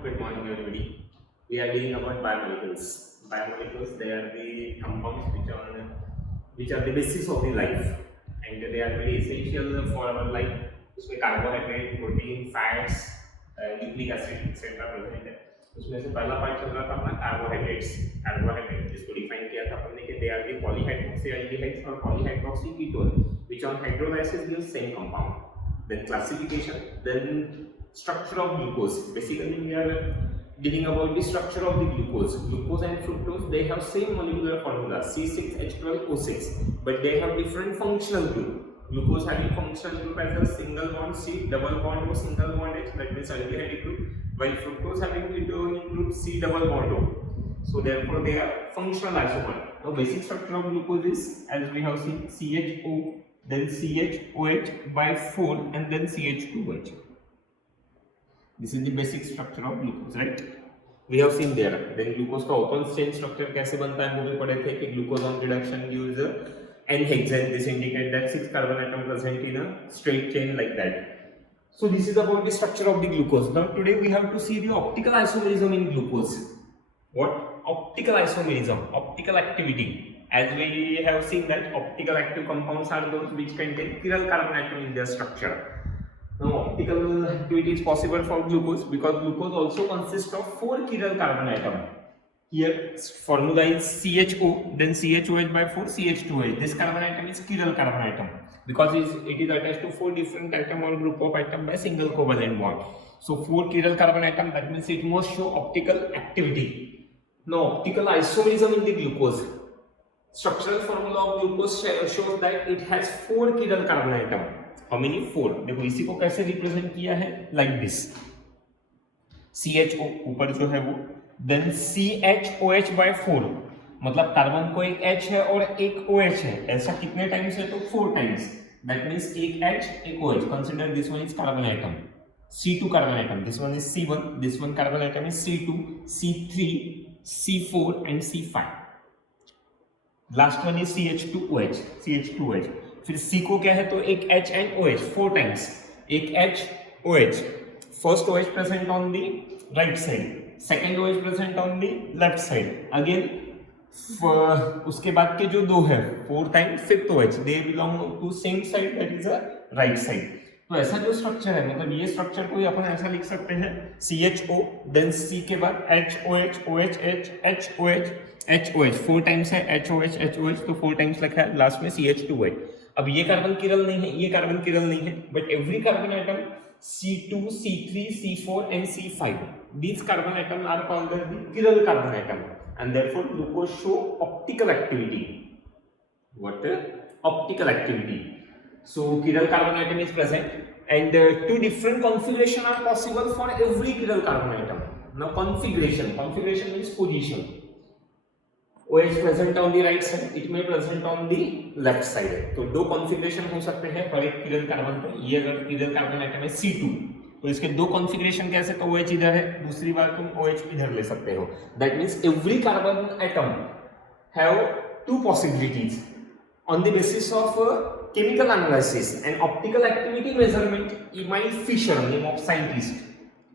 Good morning, everybody. We are dealing about biomolecules. Biomolecules, they are the compounds which are the basis of the life, and they are very essential for our life. उसमें carbohydrate, protein, fats, nucleic acid etcetera present है. उसमें से पहला पार्ट चल रहा था अपना carbohydrates. Carbohydrate जिसको डिफाइन किया था हमने कि they are the polyhydroxy aldehydes और polyhydroxy ketone which on hydrolysis give same compound. Then classification, then structure of glucose. Basically we are dealing about the structure of the glucose. Glucose and fructose, they have same molecular formula C6H12O6, but they have different functional group. Glucose having functional group as a single bond C, double bond O, single bond H, that means aldehyde group, while fructose having ketone group C, double bond O. So therefore they are functional isomer. Now basic structure of glucose is, as we have seen, CHO, then CHOH by 4 and then CH2OH. This is the basic structure of glucose, right? We have seen there. Then glucose का open chain structure कैसे बनता है वो भी पढ़े थे कि glucose on reduction gives N-hexane. This indicates that 6 carbon atom present in a straight chain like that. So this is about the structure of the glucose. Now today we have to see the optical isomerism in glucose. What? Optical isomerism, optical activity. As we have seen that optical active compounds are those which contain chiral carbon atom in their structure. Now optical activity is possible for glucose because glucose also consists of 4 chiral carbon atom. Here formula is CHO, then CHOH by 4, CH2H. This carbon atom is chiral carbon atom because it is attached to 4 different atom or group of atom by single covalent bond. So 4 chiral carbon atom, that means it must show optical activity. Now optical isomerism in the glucose. Structural formula of glucose shows that it has 4 chiral carbon atom. How many? 4. देखो इसी को कैसे रिप्रेजेंट किया है? Like this. CHO ऊपर जो है वो, then CHOH by 4. मतलब कार्बन को एक H है और एक OH है. ऐसा कितने टाइम्स है? तो 4 टाइम्स. That means एक H, एक OH. Consider this one is carbon atom. C2 carbon atom. This one is C1. This one carbon atom is C2, C3, C4 and C5. Last one is CH2OH, CH2OH. फिर C को क्या है तो एक H and OH 4 times, एक H OH. First OH present on the right side, second OH present on the left side. Again उसके बाद के जो दो है 4 times fifth OH, they belong to same side, that is a right side. तो ऐसा जो स्ट्रक्चर है, मतलब ये स्ट्रक्चर को अपन ऐसा लिख सकते हैं CHO, देन C के बाद HOH, OHH, HOH, HOH 4 टाइम्स है, HOH, HOH तो 4 टाइम्स लिखा है, लास्ट में CH2OH. अब ये कार्बन किरल नहीं है, ये कार्बन किरल नहीं है, but every carbon atom C2, C3, C4 and C5, these carbon atoms are called as the chiral carbon atom, and therefore glucose show optical activity. What? Optical activity. So chiral carbon atom is present, and two different configuration are possible for every chiral carbon atom. Now configuration means position. OH present on the right side, it may present on the left side. तो दो configuration हो सकते हैं पर एक chiral carbon पे. ये अगर chiral carbon atom है C2, तो इसके दो configuration कैसे? तो OH इधर है, दूसरी बार तुम OH इधर ले सकते हो. That means every carbon atom have two possibilities on the basis of chemical analysis and optical activity measurement. Emile Fisher, name of scientist.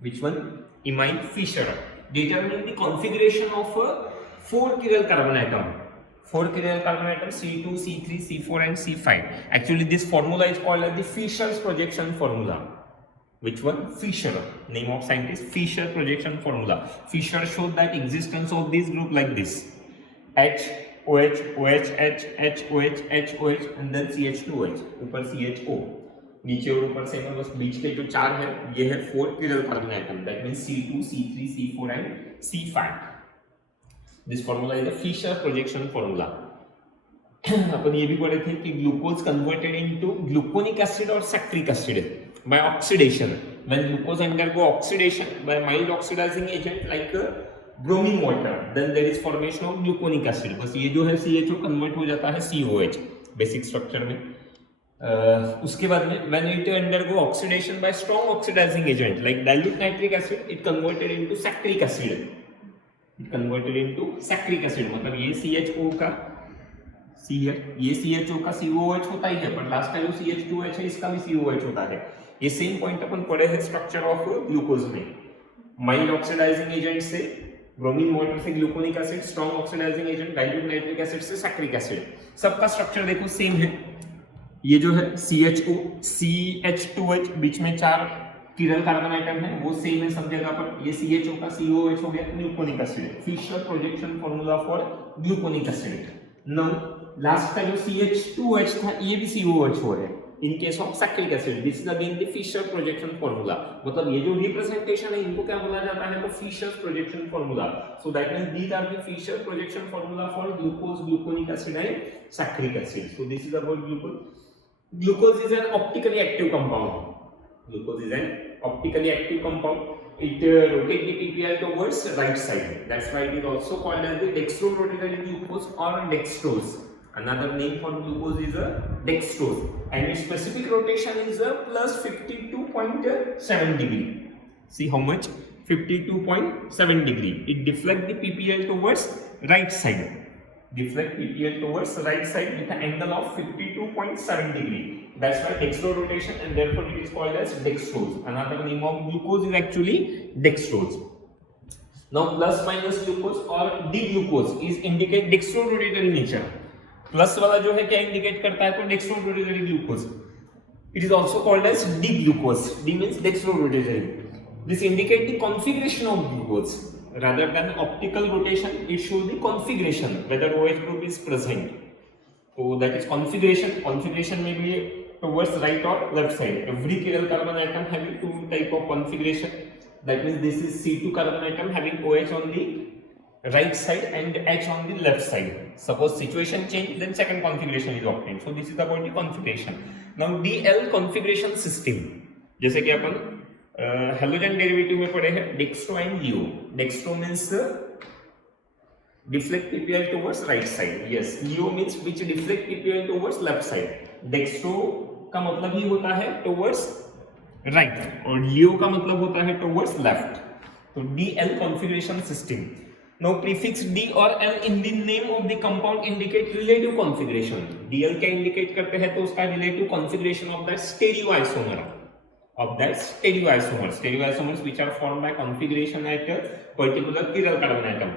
Which one? Emile Fisher determined the configuration of 4 chiral carbon atom. 4 chiral carbon atom C2, C3, C4 and C5. Actually this formula is called as the Fisher's projection formula. Which one? Fisher, name of scientist, Fisher projection formula. Fisher showed that existence of this group like this: H, OH, OH, H, H, OH, H, OH and then CH2OH. ऊपर CHO, नीचे और ऊपर से बस बीच के जो 4 है ये है 4 chiral carbon atom. That means C2, C3, C4 and C5. This formula is a Fisher projection formula. अपन ये भी पढ़े थे कि glucose converted into gluconic acid और saccharic acid by oxidation. When glucose undergo oxidation by mild oxidizing agent like bromine water, then there is formation of gluconic acid. बस ये जो है CHO कन्वर्ट हो जाता है COH बेसिक स्ट्रक्चर में. उसके बाद में when it undergo oxidation by strong oxidizing agent like dilute nitric acid, it converted into saccharic acid. It converted into saccharic acid. मतलब ये CHO का C है, ये CHO का COH होता ही है, पर लास्ट टाइम जो CH2H है इसका भी COH होता है. ये सेम पॉइंट अपन पढ़े हैं स्ट्रक्चर ऑफ ग्लूकोज में. माइल्ड ऑक्सीडाइजिंग एजेंट से ब्रोमीन वाटर से gluconic acid, strong oxidising agent dilute nitric acid से सैक्रिक एसिड। सबका स्ट्रक्चर देखो सेम है। ये जो है CHO CH2H बीच में 4 किरल कार्बन आइटम है, वो सेम है सब जगह पर। ये CHO का COH हो गया gluconic acid, Fischer projection formula for gluconic acid. Now last का जो CH2H था ये भी COH हो है in case of saccharic acid. This is again the Fischer projection formula. मतलब ये जो रिप्रेजेंटेशन है इनको क्या बोला जाता है, तो Fischer projection formula. So that means these are the Fischer projection formula for glucose, gluconic acid and saccharic acid. So this is about glucose. Glucose is an optically active compound. Glucose is an optically active compound. It rotates the PPL towards right side. That's why it is also called as the dextrorotatory glucose or dextrose. Another name for glucose is a dextrose, and its specific rotation is a plus 52.7 degree. See how much? 52.7 degree. It deflects the PPL towards right side. Deflect PPL towards right side with an angle of 52.7 degree. That's why dextrorotation, and therefore it is called as dextrose. Another name of glucose is actually dextrose. Now plus minus glucose or D-glucose is indicate dextrorotatory nature. Plus वाला जो है क्या indicate करता है, तो dextrorotatory glucose. It is also called as D-glucose. D means dextrorotatory. This indicates the configuration of glucose. Rather than optical rotation, it shows the configuration whether OH group is present. So that is configuration. Configuration may be towards right or left side. Every chiral carbon atom having two type of configuration. That means this is C2 carbon atom having OH on the right side and H on the left side. Suppose situation change, then second configuration is obtained. So this is about the configuration. Now DL configuration system. जैसे कि अपन halogen derivative में पढ़े हैं dextro and Leo. Dextro means deflect PPL towards right side, yes. Leo means which deflect PPL towards left side. Dextro का मतलब ही होता है towards right और लियो का मतलब होता है टुवर्ड्स लेफ्ट। तो DL configuration system. Now prefix D और L in the name of the compound indicate relative configuration. DL क्या इंडिकेट करते हैं, तो उसका relative configuration of the stereoisomer of that stereoisomers. Stereoisomers which are formed by configuration at a particular chiral carbon atom.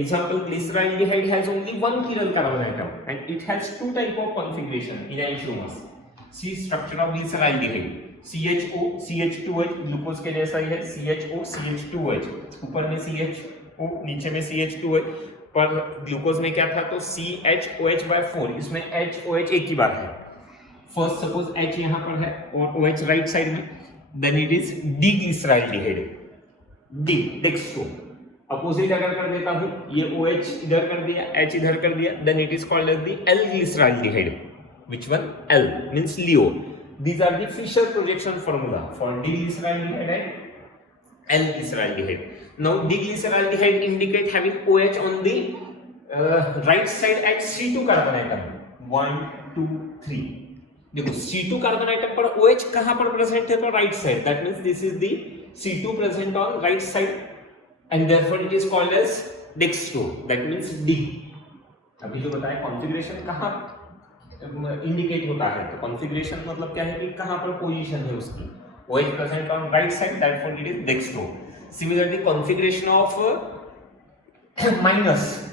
Example, glyceraldehyde has only one chiral carbon atom and it has two type of configuration in isomers. See structure of glyceraldehyde. CHO, CH2H, glucose के जैसा ही है, CHO, CH2H, ऊपर में CHO, नीचे में CH2H, पर ग्लूकोज में क्या था, तो CHOH/4, इसमें HOH एक ही बार है। फर्स्ट सपोज H यहाँ पर है और OH राइट साइड में, then it is D glyceraldehyde, D dextro. Opposite अगर कर देता हूँ, ये OH इधर कर दिया, H इधर कर दिया, then it is called as the L glyceraldehyde. Which one? L means laevo. These are the Fischer projection formula for D glyceraldehyde and L glyceraldehyde. Now D glyceraldehyde indicate having OH on the right side at C2 carbon atom 1 2 3। देखो C2 carbon item पर OH कहां पर present है, तो right side. That means this is the C2 present on right side and therefore it is called as dextro, that means D। अभी जो बताया कॉन्फ़िगरेशन कहां इंडिकेट होता है, तो कॉन्फ़िगरेशन मतलब क्या है कि कहां पर पोजीशन है उसकी। OH present on right side, therefore it is dextro. Similarly configuration of minus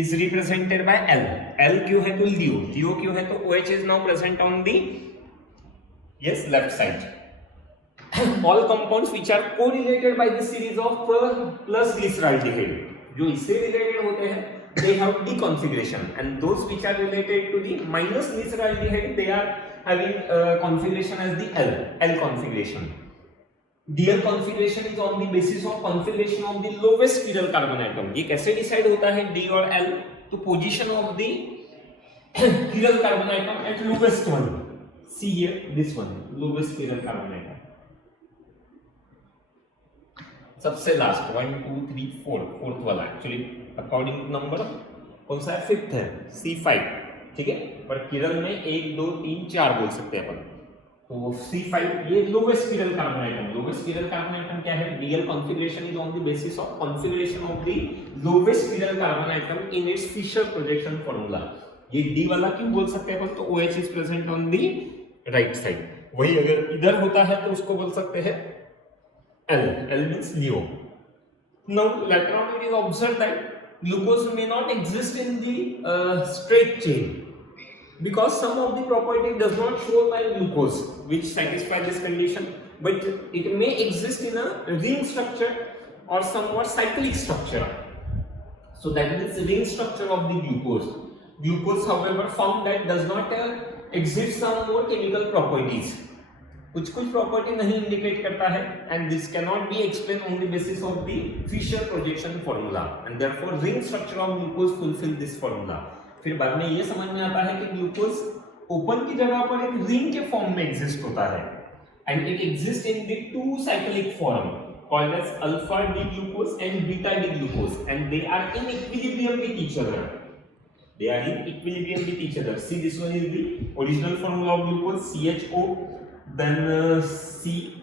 is represented by L. L क्यों है, तो लियो। लियो क्यों है, तो OH is now present on the left side. All compounds which are correlated by this series of plus glyceraldehyde, जो इससे related होते हैं, they have D configuration, and those which are related to the minus glyceraldehyde, they are having configuration as the L configuration. DL configuration is on the basis of configuration of the lowest chiral carbon atom. ये कैसे डिसाइड होता है D और L, तो position of the chiral carbon atom at lowest one. See here, this one, lowest chiral carbon atom. सबसे लास्ट 1 2 3 4, फोर्थ वाला actually according to number कौन सा है, फिफ्थ है, C5, ठीक है। पर chiral में 1 2 3 4 बोल सकते हैं अपन। तो C5 ये lowest chiral carbon atom. Lowest chiral carbon atom क्या है, DL configuration is on the basis of configuration of the lowest chiral carbon atom in its Fischer projection formula. ये डी वाला क्यों बोल सकते हैं अपन, तो OH is present on the right side. वही अगर इधर होता है तो उसको बोल सकते हैं L means Leo. Now later on it is observed that glucose may not exist in the straight chain because some of the property does not show by glucose which satisfy this condition, but it may exist in a ring structure or somewhat cyclic structure. So that means the ring structure of the glucose. Glucose, however, found that does not exhibit some more chemical properties. कुछ property नहीं indicate करता है, and this can not be explain on the basis of the Fischer projection formula, and therefore ring structure of glucose fulfil this formula. फिर बाद में ये समझ में आता है कि ग्लूकोज ओपन की जगह पर एक रिंग के फॉर्म में एग्जिस्ट होता है, and it exist in the two cyclic form called as alpha D glucose and beta D glucose, and they are in equilibrium with each other. They are in equilibrium with each other. See, this one is the original formula of glucose, CHO, then C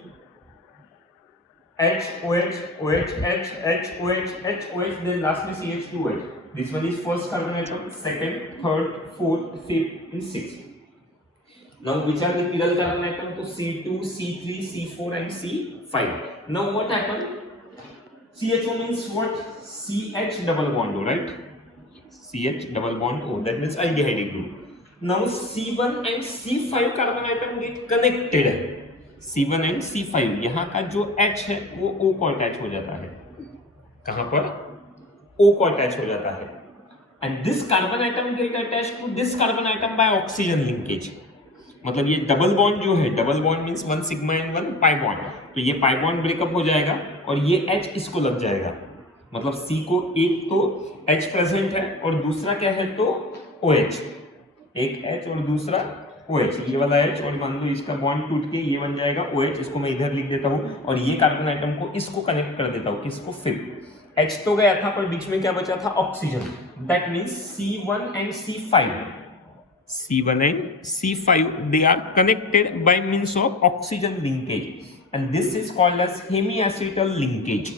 H OH OH H H OH H OH, then last में CH2OH. This one is first carbon atom, second, third, fourth, fifth, and sixth. Now which are the chiral carbon atom? So C2, C3, C4, and C5. Now what happened? CHO means what? CH double bond O, right? CH double bond O. That means aldehyde group. Now C1 and C5 carbon atom get connected. C1 and C5, यहाँ का जो H है वो O को अटैच हो जाता है. कहाँ पर? O को अटैच हो जाता है. And this carbon atom get attached to this carbon atom by oxygen linkage. मतलब ये डबल बॉन्ड जो है, double bond means 1 sigma and 1 pi bond, तो ये पाई बॉन्ड ब्रेकअप हो जाएगा और ये H इसको लग जाएगा. मतलब C को एक तो H प्रेजेंट है और दूसरा क्या है तो OH, एक H और दूसरा OH, ये वाला H और मान लो इसका बॉन्ड टूट के ये बन जाएगा OH, इसको मैं इधर लिख देता हूँ और ये कार्बन आइटम को इसको कनेक्ट कर देता हूँ, किसको फिर H तो गया था पर बीच में क्या बचा था oxygen. That means C1 and C5 they are connected by means of oxygen linkage, and this is called as hemiacetal linkage.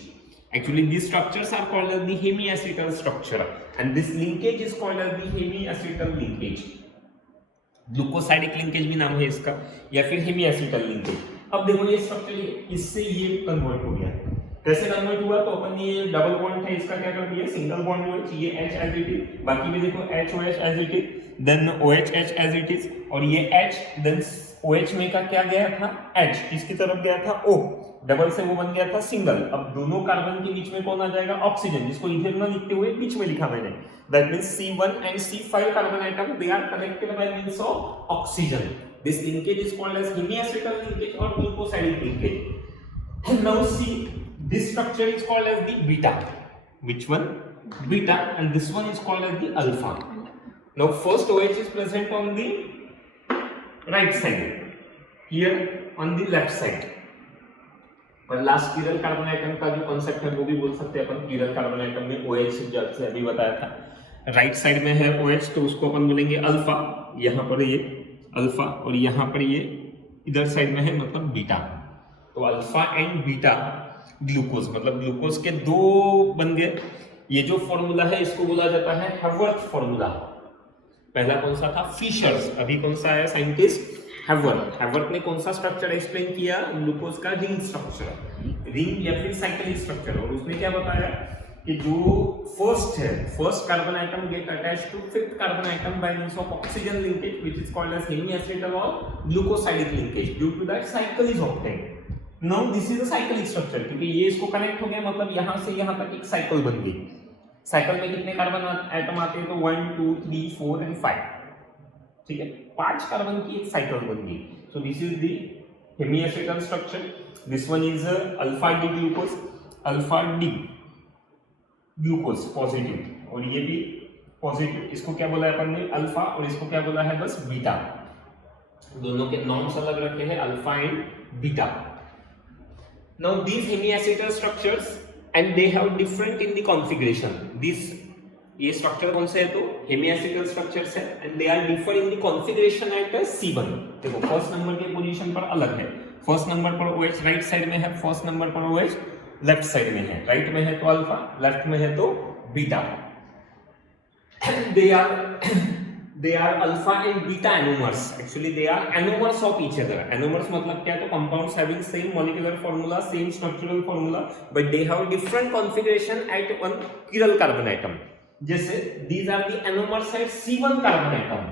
Actually these structures are called as the hemiacetal structure, and this linkage is called as the hemiacetal linkage. Glucosidic linkage भी नाम है इसका, या फिर हेमियासिटल लिंकेज. अब देखो ये स्ट्रक्चर इससे ये कन्वर्ट हो गया. कैसे कन्वर्ट हुआ? तो अपन ये डबल बॉन्ड है इसका क्या कर दिया, सिंगल बॉन्ड OH, ये H एज इट इज, बाकी भी देखो HOH as it is, then OH H as it is, और ये H देन OH में का क्या गया था H, इसकी तरफ गया था O, डबल से वो बन गया था सिंगल. अब दोनों कार्बन के बीच में कौन आ जाएगा? ऑक्सीजन, जिसको इधर ना लिखते हुए बीच में लिखा मैंने. That means C1 and C5 carbon atom they are connected by means of oxygen. This linkage is called as hemiacetal linkage और glucosidic linkage. And now see, this structure is called as the beta. Which one? Beta, and this one is called as the alpha. Now first OH is present on the right side, here on the left side. पर last chiral carbon atom का जो कॉन्सेप्ट है वो भी बोल सकते हैं अपन. chiral carbon atom में OH जैसे अभी बताया था, राइट साइड में है OH, तो उसको अपन बोलेंगे अल्फा. यहाँ पर ये अल्फा और यहाँ पर ये इधर साइड में है मतलब बीटा. तो अल्फा एंड बीटा ग्लूकोज, मतलब ग्लूकोज के दो बन गए. ये जो फॉर्मूला है इसको बोला जाता है हैवर्थ फॉर्मूला. पहला कौन सा था? फिशर्स. अभी कौन सा है साइंटिस्ट? हैवर्थ. हैवर्थ ने कौन सा स्ट्रक्चर एक्सप्लेन किया? ग्लूकोज का रिंग स्ट्रक्चर, रिंग या फिर साइक्लिक स्ट्रक्चर. और उसने क्या बताया कि जो फर्स्ट है, first carbon atom get attached to fifth carbon atom by means of oxygen linkage which is called as hemiacetal और glucosidic linkage. Due to that cycle is obtained. Now this is a cyclic structure, क्योंकि ये इसको कनेक्ट हो गया, मतलब यहां से यहां तक एक साइकिल बन गई. साइकिल में कितने कार्बन आइटम आते हैं? तो 1 2 3 4 एंड 5. ठीक है, 5 कार्बन की एक साइकिल बन गई. So this is the hemiacetal structure. This one is alpha D glucose, alpha D glucose positive, और ये भी पॉजिटिव. इसको क्या बोला है अपन ने? अल्फा, और इसको क्या बोला है? बस बीटा. दोनों के नॉर्म्स अलग रखे हैं, alpha and beta. Now these hemiacetal structures and they have different in the configuration. These ये structure कौन से है? तो hemiacetal structures है and they are differ in the configuration at C1. देखो फर्स्ट नंबर के पोजीशन पर अलग है. फर्स्ट नंबर पर OH राइट साइड में है, फर्स्ट नंबर पर OH लेफ्ट साइड में है. राइट में है तो अल्फा, लेफ्ट में है तो beta. they are alpha and beta anomers. Actually they are anomers of each other. Anomers मतलब क्या है, तो compounds having same molecular formula, same structural formula, but they have different configuration at one chiral carbon atom. जैसे these are the anomers at C1 carbon atom.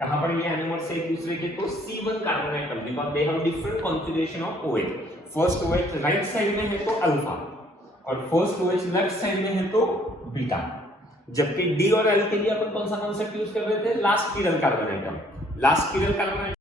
कहाँ पर ये anomers एक दूसरे के, तो C1 carbon atom, because they have different configuration of OH. First OH right side में है तो अल्फा और फर्स्ट OH लेफ्ट साइड में है तो बीटा, जबकि डी और एल के लिए अपन कौन सा कॉन्सेप्ट यूज कर रहे थे, last chiral carbon atom. Last chiral carbon